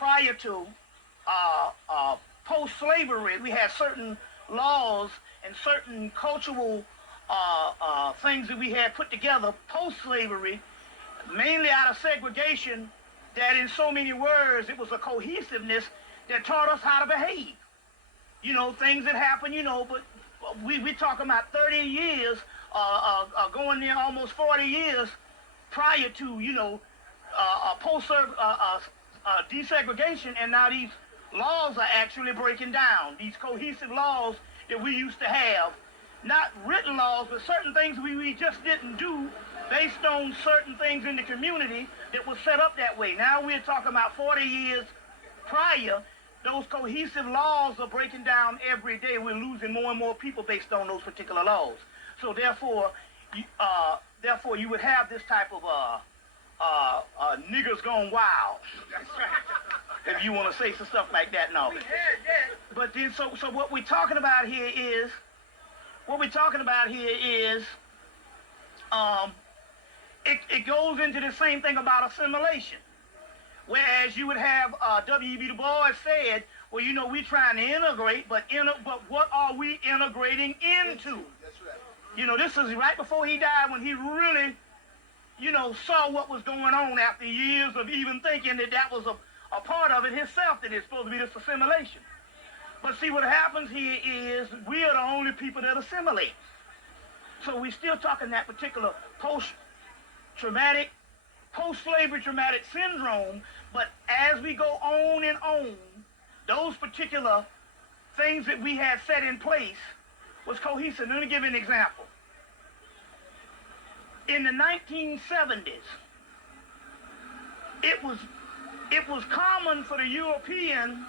prior to post-slavery, we had certain laws and certain cultural things that we had put together post-slavery, mainly out of segregation, that in so many words, it was a cohesiveness that taught us how to behave. You know, things that happen, you know, but we talking about 30 years, going there almost 40 years prior to, you know, desegregation, and now these laws are actually breaking down. These cohesive laws that we used to have, not written laws, but certain things we just didn't do based on certain things in the community that was set up that way. Now we're talking about 40 years prior. Those cohesive laws are breaking down every day. We're losing more and more people based on those particular laws. So therefore you would have this type of niggers gone wild. If you want to say some stuff like that now. But then so what we're talking about here is it goes into the same thing about assimilation. Whereas you would have W.E.B. Du Bois said, well, you know, we're trying to integrate, but what are we integrating into? That's right. You know, this is right before he died, when he really, you know, saw what was going on after years of even thinking that was a part of it himself, that it's supposed to be this assimilation. But see, what happens here is we are the only people that assimilate. So we're still talking that particular post-slavery traumatic syndrome, but as we go on and on, those particular things that we had set in place was cohesive. Let me give you an example. In the 1970s, it was common for the European,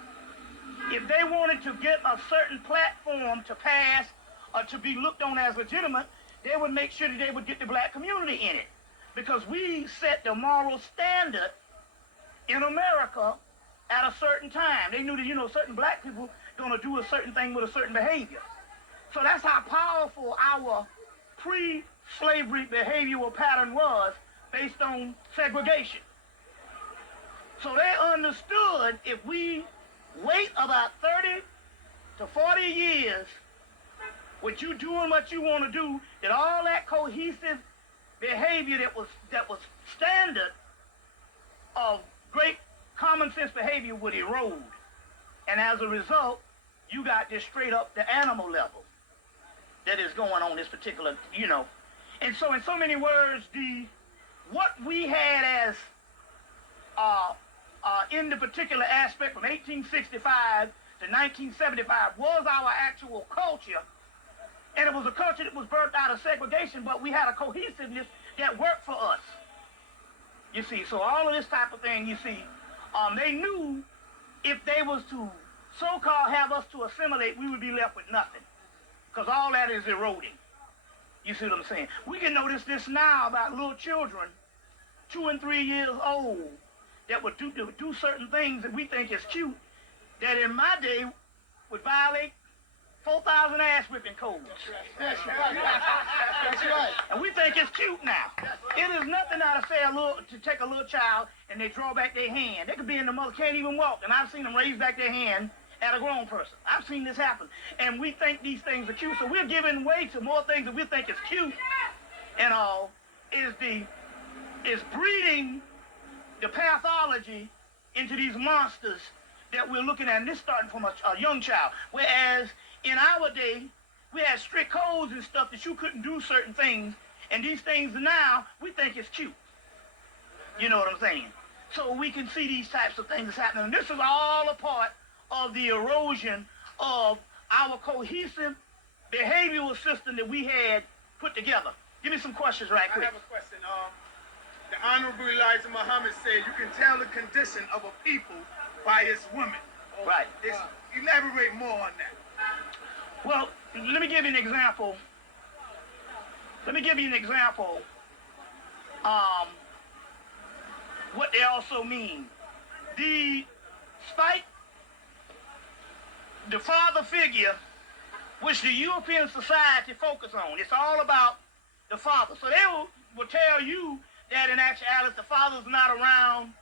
if they wanted to get a certain platform to pass or to be looked on as legitimate, they would make sure that they would get the black community in it. Because we set the moral standard in America at a certain time. They knew that, you know, certain black people going to do a certain thing with a certain behavior. So that's how powerful our pre-slavery behavioral pattern was, based on segregation. So they understood if we wait about 30 to 40 years, what you doing what you want to do, that all that cohesive behavior that was standard of great common sense behavior would erode. And as a result, you got this straight up the animal level that is going on, this particular, you know. And so in so many words, what we had as in the particular aspect from 1865 to 1975 was our actual culture. And it was a culture that was birthed out of segregation, but we had a cohesiveness that worked for us. You see, so all of this type of thing, you see, they knew if they was to so-called have us to assimilate, we would be left with nothing. Because all that is eroding. You see what I'm saying? We can notice this now about little children, 2 and 3 years old, that would do certain things that we think is cute, that in my day would violate 4,000 ass whipping codes. That's right. That's right. And we think it's cute now. It is nothing now to say to take a little child and they draw back their hand. They could be in the mother, can't even walk, and I've seen them raise back their hand at a grown person. I've seen this happen. And we think these things are cute, so we're giving way to more things that we think is cute and all, is breeding the pathology into these monsters that we're looking at, and this starting from a young child. Whereas in our day, we had strict codes and stuff that you couldn't do certain things, and these things now, we think it's cute. You know what I'm saying? So we can see these types of things happening. And this is all a part of the erosion of our cohesive behavioral system that we had put together. Give me some questions right quick. I have a question. The Honorable Elijah Muhammad said you can tell the condition of a people by its women. Right. Elaborate more on that. Well, let me give you an example. What they also mean. Despite the father figure, which the European society focus on, it's all about the father. So they will tell you that in actuality the father's not around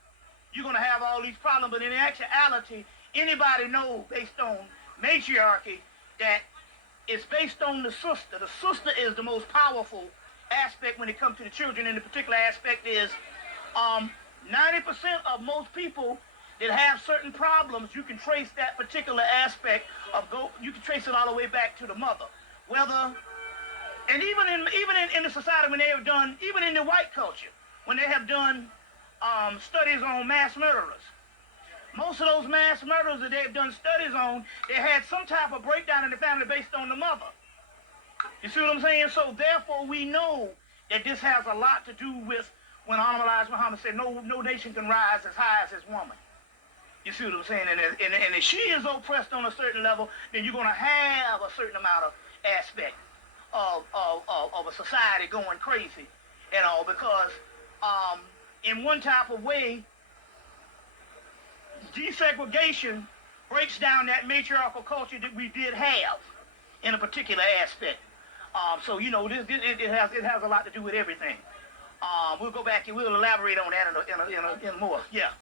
you're going to have all these problems. But in actuality, anybody knows based on matriarchy that it's based on the sister. The sister is the most powerful aspect when it comes to the children, and the particular aspect is 90% of most people that have certain problems, you can trace that particular aspect you can trace it all the way back to the mother. Whether, and even in the society when they have done, even in the white culture, when they have done studies on mass murderers, most of those mass murderers that they've done studies on, they had some type of breakdown in the family based on the mother. You see what I'm saying? So therefore we know that this has a lot to do with when Honorable Elijah Muhammad said no nation can rise as high as his woman. You see what I'm saying? And if she is oppressed on a certain level, then you're going to have a certain amount of aspect of a society going crazy and all, because in one type of way, desegregation breaks down that matriarchal culture that we did have in a particular aspect. So you know, it has a lot to do with everything. We'll go back and we'll elaborate on that in more. Yeah.